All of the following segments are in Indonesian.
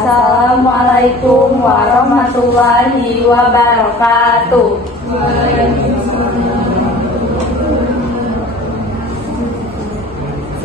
Assalamualaikum warahmatullahi wabarakatuh.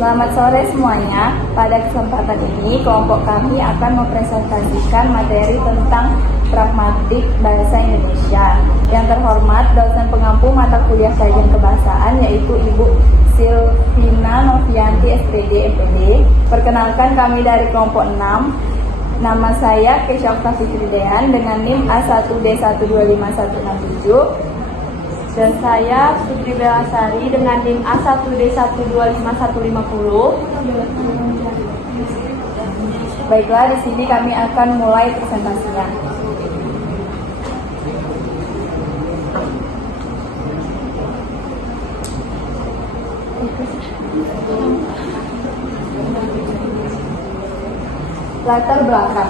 Selamat sore semuanya. Pada kesempatan ini, kelompok kami akan mempresentasikan materi tentang pragmatik bahasa Indonesia. Yang terhormat, dosen pengampu mata kuliah kajian kebahasaan yaitu Ibu Silvina Novianti SPD MPD. Perkenalkan, kami dari kelompok 6. Nama saya Kesha Oktavia Fitridean dengan NIM A1D1251167. Dan saya Putri Belasari dengan NIM A1D1251150. Baiklah, di sini kami akan mulai presentasinya. Latar belakang.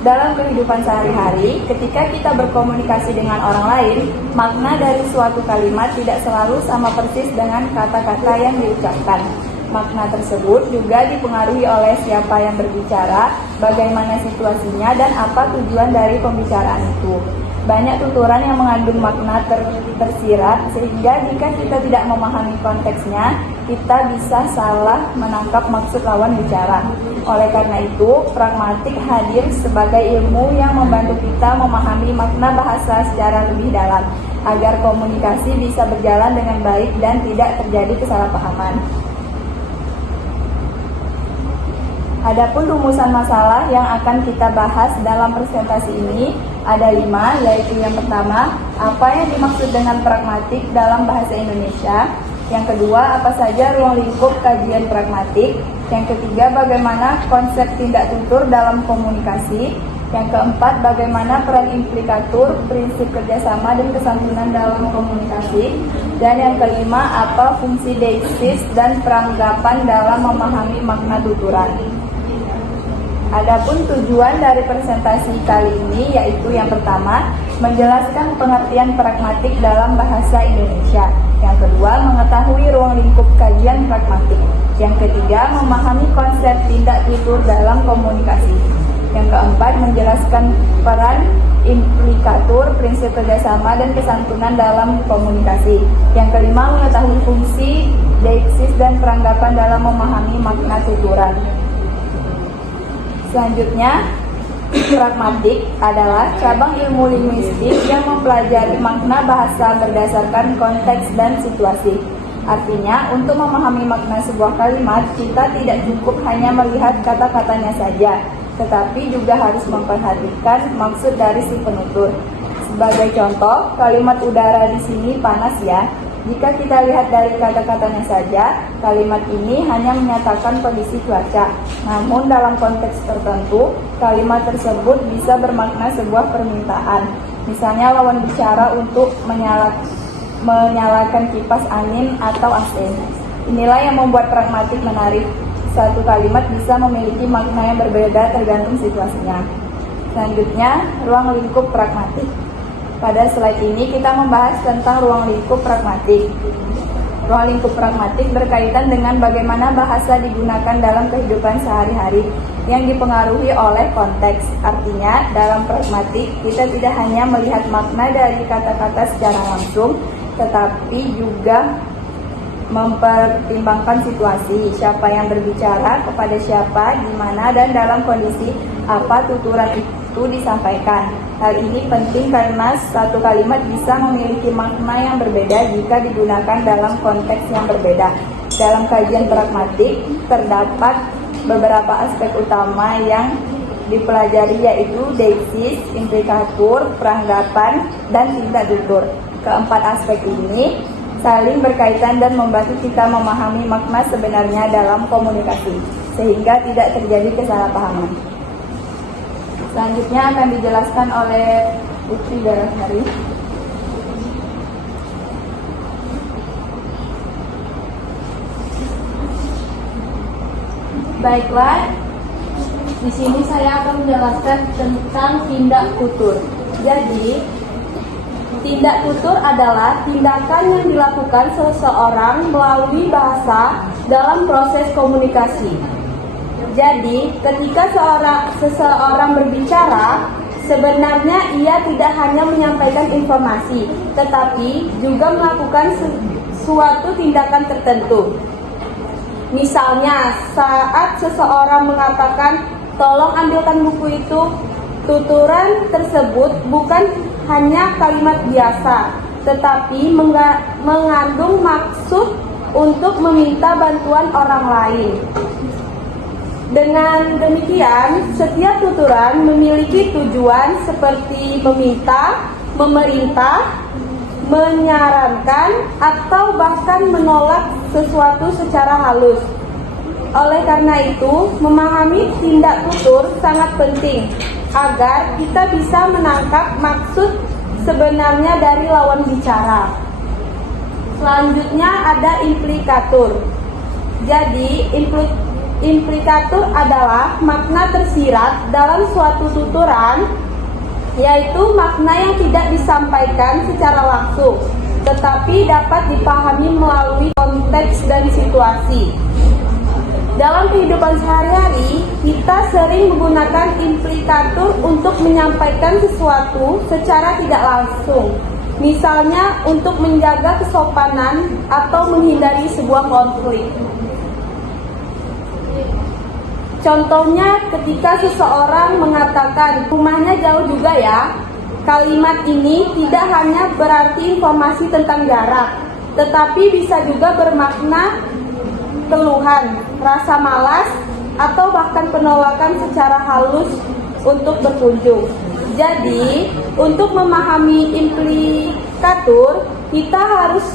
Dalam kehidupan sehari-hari, ketika kita berkomunikasi dengan orang lain, makna dari suatu kalimat tidak selalu sama persis dengan kata-kata yang diucapkan. Makna tersebut juga dipengaruhi oleh siapa yang berbicara, bagaimana situasinya, dan apa tujuan dari pembicaraan itu. Banyak tuturan yang mengandung makna tersirat, sehingga jika kita tidak memahami konteksnya, kita bisa salah menangkap maksud lawan bicara. Oleh karena itu, pragmatik hadir sebagai ilmu yang membantu kita memahami makna bahasa secara lebih dalam, agar komunikasi bisa berjalan dengan baik dan tidak terjadi kesalahpahaman. Adapun rumusan masalah yang akan kita bahas dalam presentasi ini ada 5, yaitu yang pertama, apa yang dimaksud dengan pragmatik dalam bahasa Indonesia. Yang kedua, apa saja ruang lingkup kajian pragmatik. Yang ketiga, bagaimana konsep tindak tutur dalam komunikasi. Yang keempat, bagaimana peran implikatur, prinsip kerjasama dan kesantunan dalam komunikasi. Dan yang kelima, apa fungsi deiksis dan peranggapan dalam memahami makna tuturan. Adapun tujuan dari presentasi kali ini yaitu yang pertama, menjelaskan pengertian pragmatik dalam bahasa Indonesia. Yang kedua, mengetahui ruang lingkup kajian pragmatik. Yang ketiga, memahami konsep tindak tutur dalam komunikasi. Yang keempat, menjelaskan peran implikatur, prinsip kerjasama dan kesantunan dalam komunikasi. Yang kelima, mengetahui fungsi deiksis dan peranggapan dalam memahami makna tuturan. Selanjutnya, pragmatik adalah cabang ilmu linguistik yang mempelajari makna bahasa berdasarkan konteks dan situasi. Artinya, untuk memahami makna sebuah kalimat, kita tidak cukup hanya melihat kata-katanya saja, tetapi juga harus memperhatikan maksud dari si penutur. Sebagai contoh, kalimat udara di sini panas ya. Jika kita lihat dari kata-katanya saja, kalimat ini hanya menyatakan kondisi cuaca. Namun dalam konteks tertentu, kalimat tersebut bisa bermakna sebuah permintaan. Misalnya lawan bicara untuk menyalakan kipas angin atau AC. Inilah yang membuat pragmatik menarik. Satu kalimat bisa memiliki makna yang berbeda tergantung situasinya. Selanjutnya, ruang lingkup pragmatik. Pada slide ini kita membahas tentang ruang lingkup pragmatik. Ruang lingkup pragmatik berkaitan dengan bagaimana bahasa digunakan dalam kehidupan sehari-hari yang dipengaruhi oleh konteks. Artinya, dalam pragmatik kita tidak hanya melihat makna dari kata-kata secara langsung, tetapi juga mempertimbangkan situasi, siapa yang berbicara, kepada siapa, di mana, dan dalam kondisi apa tuturan itu disampaikan. Hal ini penting karena satu kalimat bisa memiliki makna yang berbeda jika digunakan dalam konteks yang berbeda. Dalam kajian pragmatik, terdapat beberapa aspek utama yang dipelajari yaitu deiksis, implikatur, peranggapan, dan tindak tutur. Keempat aspek ini saling berkaitan dan membantu kita memahami makna sebenarnya dalam komunikasi, sehingga tidak terjadi kesalahpahaman. Selanjutnya akan dijelaskan oleh Putri Belasari. Baiklah, di sini saya akan menjelaskan tentang tindak tutur. Jadi, tindak tutur adalah tindakan yang dilakukan seseorang melalui bahasa dalam proses komunikasi. Jadi, ketika seseorang berbicara, sebenarnya ia tidak hanya menyampaikan informasi, tetapi juga melakukan suatu tindakan tertentu. Misalnya, saat seseorang mengatakan, "Tolong ambilkan buku itu," tuturan tersebut bukan hanya kalimat biasa, tetapi mengandung maksud untuk meminta bantuan orang lain. Dengan demikian, setiap tuturan memiliki tujuan seperti meminta, memerintah, menyarankan, atau bahkan menolak sesuatu secara halus. Oleh karena itu, memahami tindak tutur sangat penting agar kita bisa menangkap maksud sebenarnya dari lawan bicara. Selanjutnya ada implikatur. Jadi, implikatur adalah makna tersirat dalam suatu tuturan, yaitu makna yang tidak disampaikan secara langsung, tetapi dapat dipahami melalui konteks dan situasi. Dalam kehidupan sehari-hari, kita sering menggunakan implikatur untuk menyampaikan sesuatu secara tidak langsung. Misalnya untuk menjaga kesopanan atau menghindari sebuah konflik. Contohnya ketika seseorang mengatakan, "Rumahnya jauh juga ya." Kalimat ini tidak hanya berarti informasi tentang jarak, tetapi bisa juga bermakna keluhan, rasa malas, atau bahkan penolakan secara halus untuk berkunjung. Jadi, untuk memahami implikatur, kita harus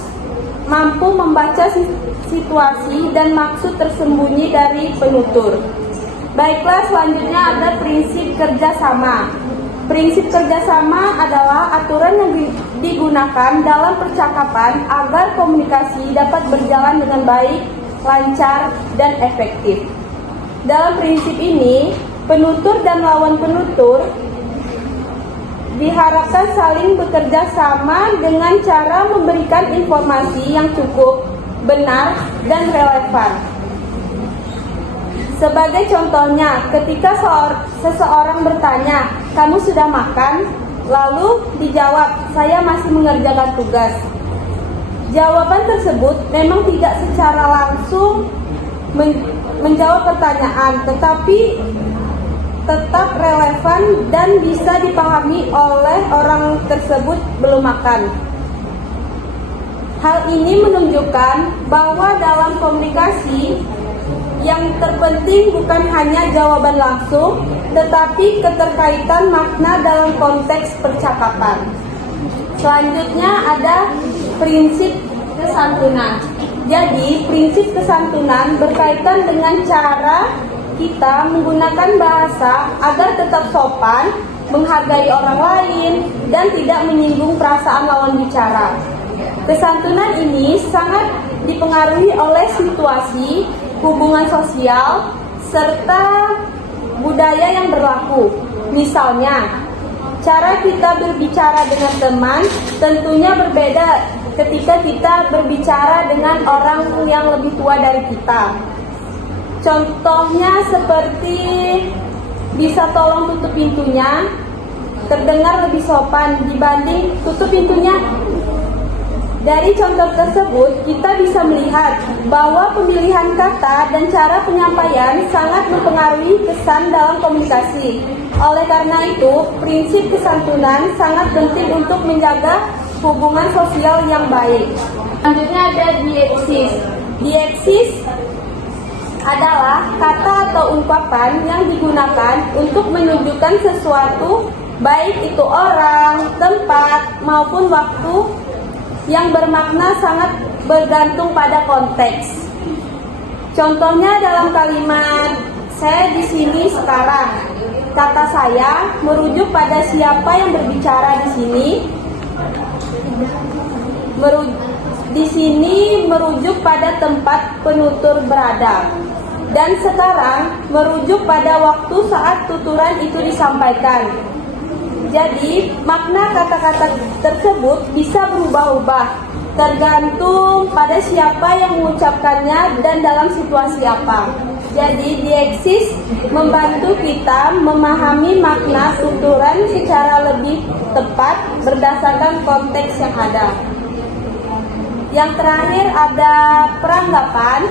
mampu membaca situasi dan maksud tersembunyi dari penutur. Baiklah, selanjutnya ada prinsip kerjasama. Prinsip kerjasama adalah aturan yang digunakan dalam percakapan agar komunikasi dapat berjalan dengan baik, lancar, dan efektif. Dalam prinsip ini, penutur dan lawan penutur diharapkan saling bekerja sama dengan cara memberikan informasi yang cukup, benar, dan relevan. Sebagai contohnya, ketika seseorang bertanya, "Kamu sudah makan?" Lalu dijawab, "Saya masih mengerjakan tugas." Jawaban tersebut memang tidak secara langsung menjawab pertanyaan, tetapi tetap relevan dan bisa dipahami oleh orang tersebut belum makan. Hal ini menunjukkan bahwa dalam komunikasi yang terpenting bukan hanya jawaban langsung, tetapi keterkaitan makna dalam konteks percakapan. Selanjutnya ada prinsip kesantunan. Jadi, prinsip kesantunan berkaitan dengan cara kita menggunakan bahasa agar tetap sopan, menghargai orang lain, dan tidak menyinggung perasaan lawan bicara. Kesantunan ini sangat dipengaruhi oleh situasi, hubungan sosial, serta budaya yang berlaku. Misalnya, cara kita berbicara dengan teman tentunya berbeda ketika kita berbicara dengan orang yang lebih tua dari kita. Contohnya seperti bisa tolong tutup pintunya, terdengar lebih sopan dibanding tutup pintunya. Dari contoh tersebut, kita bisa melihat bahwa pemilihan kata dan cara penyampaian sangat mempengaruhi kesan dalam komunikasi. Oleh karena itu, prinsip kesantunan sangat penting untuk menjaga hubungan sosial yang baik. Selanjutnya ada dieksis. Dieksis adalah kata atau ungkapan yang digunakan untuk menunjukkan sesuatu, baik itu orang, tempat, maupun waktu, yang bermakna sangat bergantung pada konteks. Contohnya dalam kalimat "saya di sini sekarang", kata "saya" merujuk pada siapa yang berbicara di sini. Di sini merujuk pada tempat penutur berada. Dan "sekarang" merujuk pada waktu saat tuturan itu disampaikan. Jadi, makna kata-kata tersebut bisa berubah-ubah, tergantung pada siapa yang mengucapkannya dan dalam situasi apa. Jadi dieksis membantu kita memahami makna tuturan secara lebih tepat berdasarkan konteks yang ada. Yang terakhir ada peranggapan.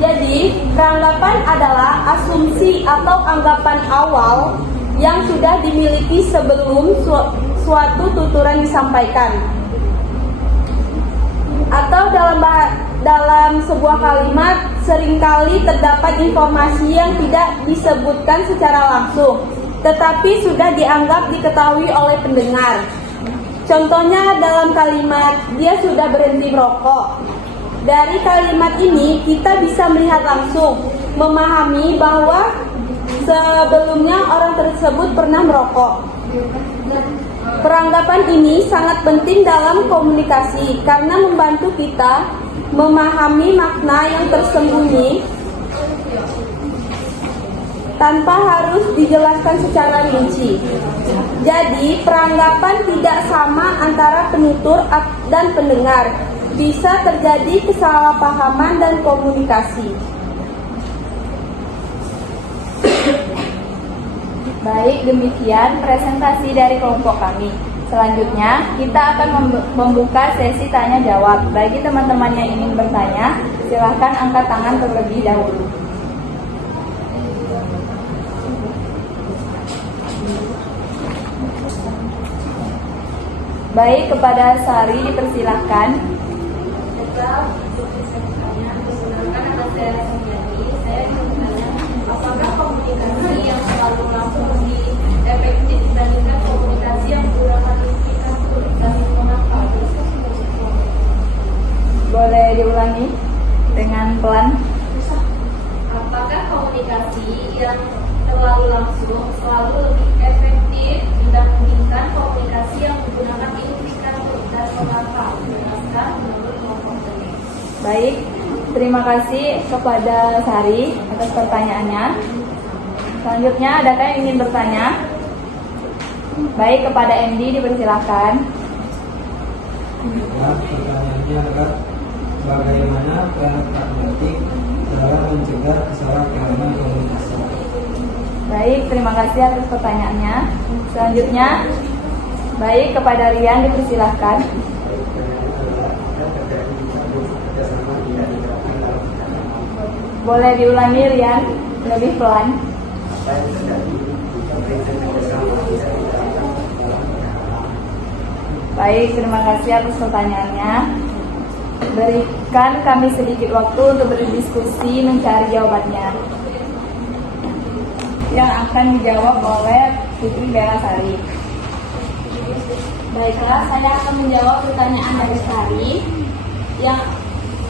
Jadi peranggapan adalah asumsi atau anggapan awal yang sudah dimiliki sebelum suatu tuturan disampaikan. Atau dalam sebuah kalimat seringkali terdapat informasi yang tidak disebutkan secara langsung, tetapi sudah dianggap diketahui oleh pendengar. Contohnya dalam kalimat, dia sudah berhenti merokok. Dari kalimat ini kita bisa melihat langsung, memahami bahwa sebelumnya orang tersebut pernah merokok. Peranggapan ini sangat penting dalam komunikasi karena membantu kita memahami makna yang tersembunyi tanpa harus dijelaskan secara rinci. Jadi, peranggapan tidak sama antara penutur dan pendengar. Bisa terjadi kesalahpahaman dan komunikasi. Baik, demikian presentasi dari kelompok kami. Selanjutnya, kita akan membuka sesi tanya jawab. Bagi teman-teman yang ingin bertanya, silahkan angkat tangan terlebih dahulu. Baik, kepada Sari dipersilahkan. Apakah komunikasi yang selalu langsung lebih efektif dibandingkan komunikasi yang menggunakan implikator dan mengapa? Boleh diulangi dengan pelan. Apakah komunikasi yang terlalu langsung selalu lebih efektif dibandingkan komunikasi yang menggunakan implikator dan mengapa? Jelaskan menurut kelompok ini. Baik, terima kasih kepada Sari atas pertanyaannya. Selanjutnya, adakah yang ingin bertanya? Baik, kepada MD dipersilahkan. Ya, pertanyaannya adalah bagaimana peran pragmatik dalam mencegah kesalahpahaman komunikasi? Baik, terima kasih atas pertanyaannya. Selanjutnya, baik, kepada Rian dipersilahkan. Boleh diulangi Rian, lebih pelan. Baik, terima kasih atas pertanyaannya. Berikan kami sedikit waktu untuk berdiskusi mencari jawabannya. Yang akan dijawab oleh Putri Bella Sari. Baiklah, saya akan menjawab pertanyaan dari Sari. Yang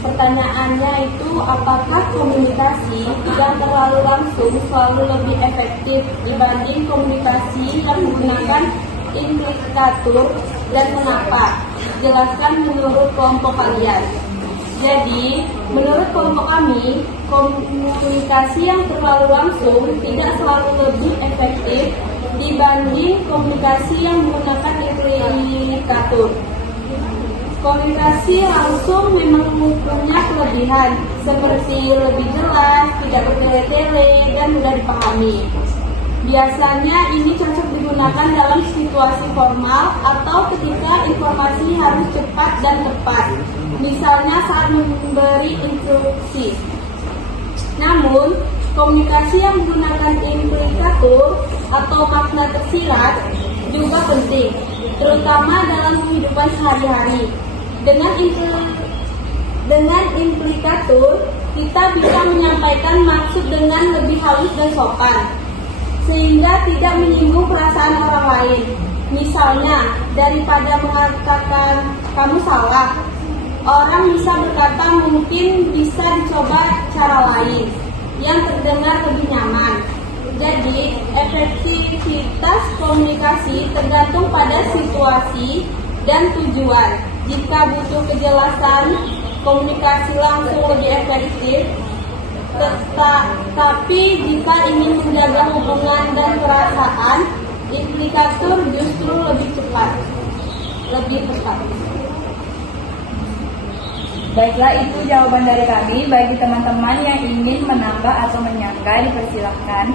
pertanyaannya itu, apakah komunikasi yang terlalu langsung selalu lebih efektif dibanding komunikasi yang menggunakan implikator dan mengapa? Jelaskan menurut kelompok kalian. Jadi, menurut kelompok kami, komunikasi yang terlalu langsung tidak selalu lebih efektif dibanding komunikasi yang menggunakan implikator. Komunikasi langsung memang punya kelebihan seperti lebih jelas, tidak bertele-tele, dan mudah dipahami. Biasanya ini cocok digunakan dalam situasi formal atau ketika informasi harus cepat dan tepat, misalnya saat memberi instruksi. Namun, komunikasi yang menggunakan implikator atau makna tersirat juga penting, terutama dalam kehidupan sehari-hari. Dengan implikator, kita bisa menyampaikan maksud dengan lebih halus dan sopan, sehingga tidak menyinggung perasaan orang lain. Misalnya, daripada mengatakan kamu salah, orang bisa berkata mungkin bisa dicoba cara lain yang terdengar lebih nyaman. Jadi, efektivitas komunikasi tergantung pada situasi dan tujuan. Jika butuh kejelasan, komunikasi langsung lebih efektif. Tapi jika ingin menjaga hubungan dan perasaan, implikator justru lebih cepat, lebih tepat. Baiklah, itu jawaban dari kami. Bagi teman-teman yang ingin menambah atau menyangga, dipersilakan.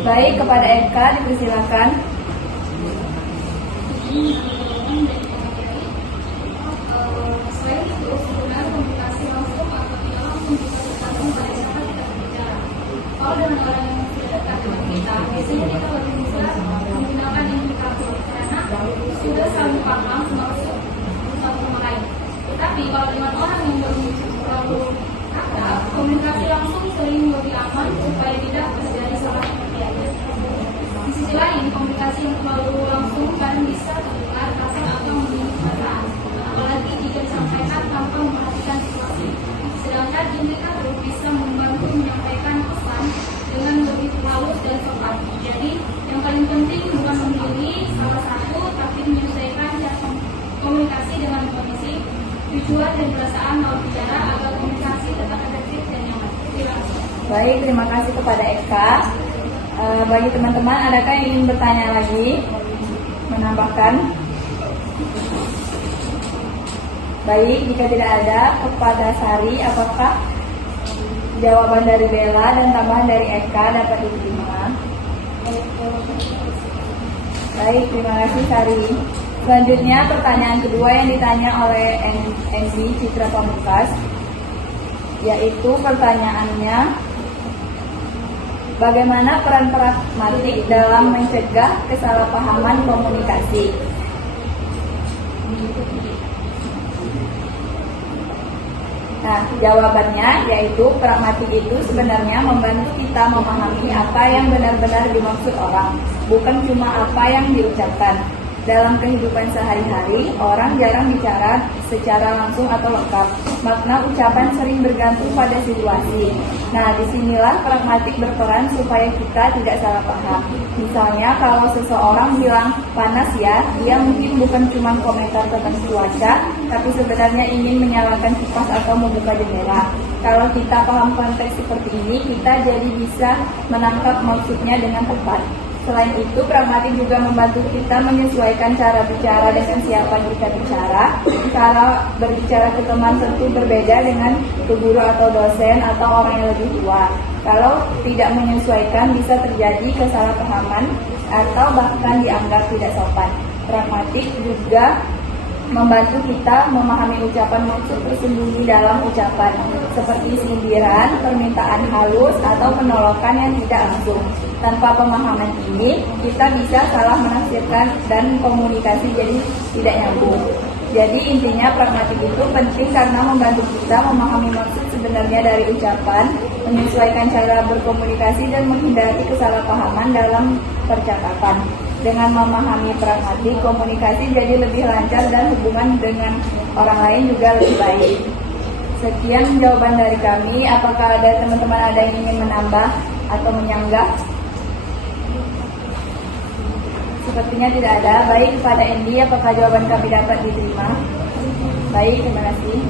Baik, kepada Eka, dipersilakan. Selain itu, sebenarnya komunikasi langsung atau tidak langsung bisa tergantung pada siapa kita berbicara. Kalau dengan orang yang tidak dekat dengan kita, biasanya kita lebih bisa menggunakan indikator karena sudah saling paham maksud satu sama lain. Tetapi kalau dengan orang yang belum terlalu akrab, komunikasi langsung sering lebih aman supaya tidak terjadi salah pengertian. Di sisi lain, komunikasi yang terlalu langsung kadang bisa terdengar kasar atau menyinggung perasaan, apalagi jika disampaikan tanpa memperhatikan situasi. Sedangkan indikator bisa membantu menyampaikan pesan dengan lebih halus dan sopan. Jadi, yang paling penting bukan memilih salah satu, tapi menyesuaikan cara komunikasi dengan kondisi, tujuan dan perasaan lawan bicara agar komunikasi tetap efektif dan nyaman. Terima kasih. Baik, terima kasih kepada Eka. Bagi teman-teman, adakah yang ingin bertanya lagi? Menambahkan? Baik, jika tidak ada, kepada Sari, apakah jawaban dari Bella dan tambahan dari Eka dapat diterima? Baik, terima kasih Sari. Selanjutnya, pertanyaan kedua yang ditanya oleh NB Citra Pamungkas, yaitu pertanyaannya, bagaimana peran pragmatik dalam mencegah kesalahpahaman komunikasi? Nah, jawabannya yaitu pragmatik itu sebenarnya membantu kita memahami apa yang benar-benar dimaksud orang, bukan cuma apa yang diucapkan. Dalam kehidupan sehari-hari, orang jarang bicara secara langsung atau lengkap. Makna ucapan sering bergantung pada situasi. Nah, disinilah pragmatik berperan supaya kita tidak salah paham. Misalnya, kalau seseorang bilang panas ya, dia mungkin bukan cuma komentar tentang cuaca, tapi sebenarnya ingin menyalakan kipas atau membuka jendela. Kalau kita paham konteks seperti ini, kita jadi bisa menangkap maksudnya dengan tepat. Selain itu, pragmatik juga membantu kita menyesuaikan cara bicara dengan siapa kita bicara. Cara berbicara ke teman tentu berbeda dengan ke guru atau dosen atau orang yang lebih tua. Kalau tidak menyesuaikan, bisa terjadi kesalahpahaman atau bahkan dianggap tidak sopan. Pragmatik juga membantu kita memahami ucapan maksud tersembunyi dalam ucapan, seperti sindiran, permintaan halus, atau penolakan yang tidak langsung. Tanpa pemahaman ini, kita bisa salah menafsirkan dan komunikasi jadi tidak nyambung. Jadi intinya pragmatik itu penting karena membantu kita memahami maksud sebenarnya dari ucapan, menyesuaikan cara berkomunikasi dan menghindari kesalahpahaman dalam percakapan. Dengan memahami pragmatik, komunikasi jadi lebih lancar dan hubungan dengan orang lain juga lebih baik. Sekian jawaban dari kami. Apakah ada teman-teman ada yang ingin menambah atau menyanggah? Sepertinya tidak ada. Baik, kepada Andy, apakah jawaban kami dapat diterima? Baik, terima kasih.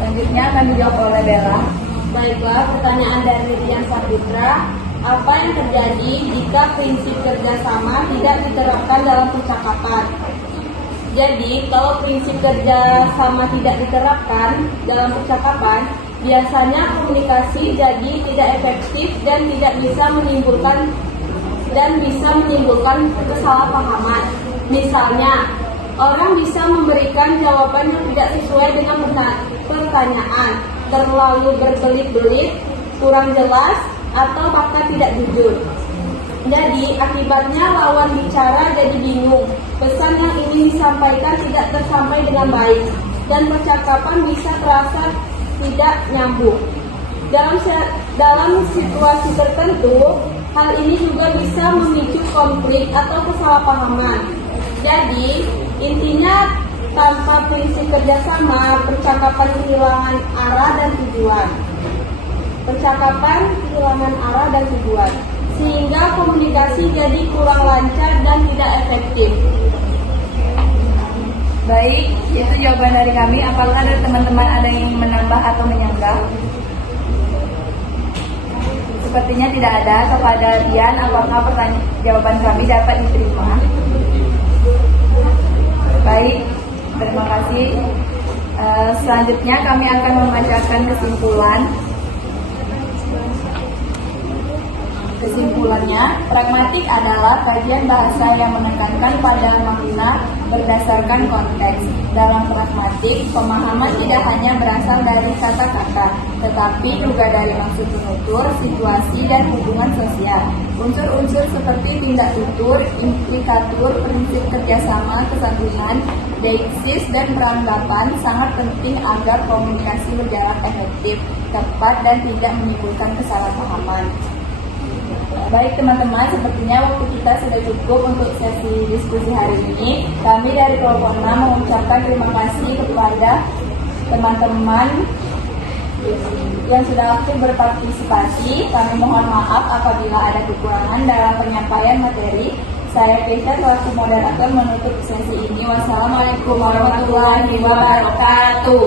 Selanjutnya akan dijawab oleh Bella. Baiklah, pertanyaan dari Rian Sapitra. Apa yang terjadi jika prinsip kerjasama tidak diterapkan dalam percakapan? Jadi, kalau prinsip kerjasama tidak diterapkan dalam percakapan, biasanya komunikasi jadi tidak efektif dan tidak bisa menimbulkan kesalahpahaman. Misalnya, orang bisa memberikan jawaban yang tidak sesuai dengan pertanyaan, terlalu berbelit-belit, kurang jelas, atau bahkan tidak jujur. Jadi akibatnya lawan bicara jadi bingung, pesan yang ingin disampaikan tidak tersampai dengan baik, dan percakapan bisa terasa tidak nyambung. Dalam situasi tertentu, hal ini juga bisa memicu konflik atau kesalahpahaman. Jadi intinya, tanpa prinsip kerjasama, percakapan kehilangan arah dan tujuan. Sehingga komunikasi jadi kurang lancar dan tidak efektif. Baik, itu jawaban dari kami. Apakah ada teman-teman ada yang ingin menambah atau menyanggah? Sepertinya tidak ada. Kepada Rian, apakah jawaban kami dapat diterima? Baik, terima kasih. Selanjutnya kami akan membacakan kesimpulan. Kesimpulannya, pragmatik adalah kajian bahasa yang menekankan pada makna berdasarkan konteks. Dalam pragmatik, pemahaman tidak hanya berasal dari kata-kata, tetapi juga dari maksud penutur, situasi, dan hubungan sosial. Unsur-unsur seperti tindak tutur, implikatur, prinsip kerjasama, kesantunan, deiksis, dan peranggapan sangat penting agar komunikasi berjalan efektif, tepat, dan tidak menimbulkan kesalahpahaman. Baik teman-teman, sepertinya waktu kita sudah cukup untuk sesi diskusi hari ini. Kami dari Propona mengucapkan terima kasih kepada teman-teman yang sudah aktif berpartisipasi. Kami mohon maaf apabila ada kekurangan dalam penyampaian materi. Saya Keisha selaku moderator menutup sesi ini. Wassalamualaikum warahmatullahi wabarakatuh.